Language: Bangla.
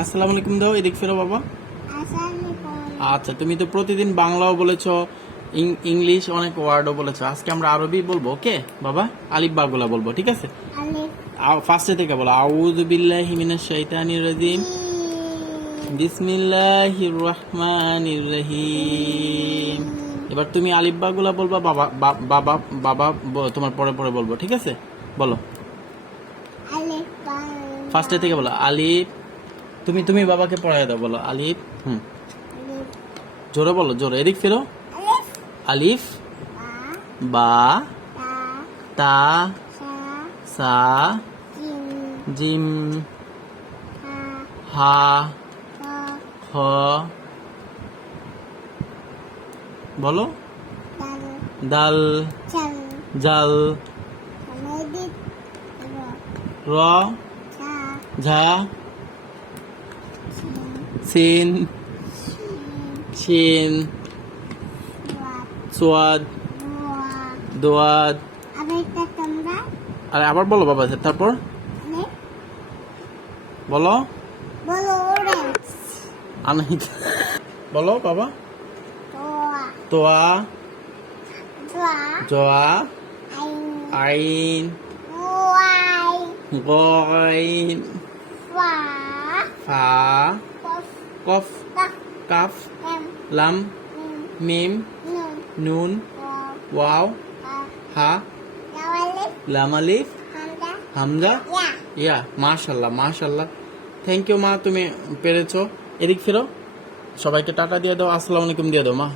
আসসালামু আলাইকুম দাও, এদিক ফেরো বাবা। আচ্ছা, তুমি তো প্রতিদিন বাংলাও বলেছো, ইংলিশ অনেক ওয়ার্ডও বলেছো। আজকে আমরা আরবি বলবো, ওকে বাবা? আলিফ বা গুলা বলবো, ঠিক আছে? ফার্স্টে থেকে বলো, আউযু বিল্লাহি মিনাশ শাইতানির রাজিম, বিসমিল্লাহির রহমানির রহিম। এবার তুমি আলিফ বা গুলা বলবা, বাবা বাবা বাবা তোমার পরে পরে বলবো, ঠিক আছে? বলো, ফার্স্টে থেকে বলো আলিফ। তুমি বাবাকে পড়ায় দাও, বলো আলিফ। জোরে বলো, জোরে, এদিক ফেরো। আলিফ, বা, তা, সা, জিম, হা, হ, বলো, দাল, জাল, র, ঝা, সিন, শিন, সোয়াদ, দোয়াদ। আরে আবার বলো বাবা, তারপর বলো, আমি বলো বাবা। তোয়া, জোয়া, আইন, গইন, ফা, কফ, কাফ, লাম, মিম, নুন, ওয়াও, হা, লাম, আলিফ, হামজা, ইয়া। মাশাল্লাহ মাশাল্লাহ, থ্যাংক ইউ মা, তুমি পেরেছো। এদিক ফিরো, সবাইকে টাটা দিয়ে দাও, আসসালামু আলাইকুম দিয়ে দাও মা।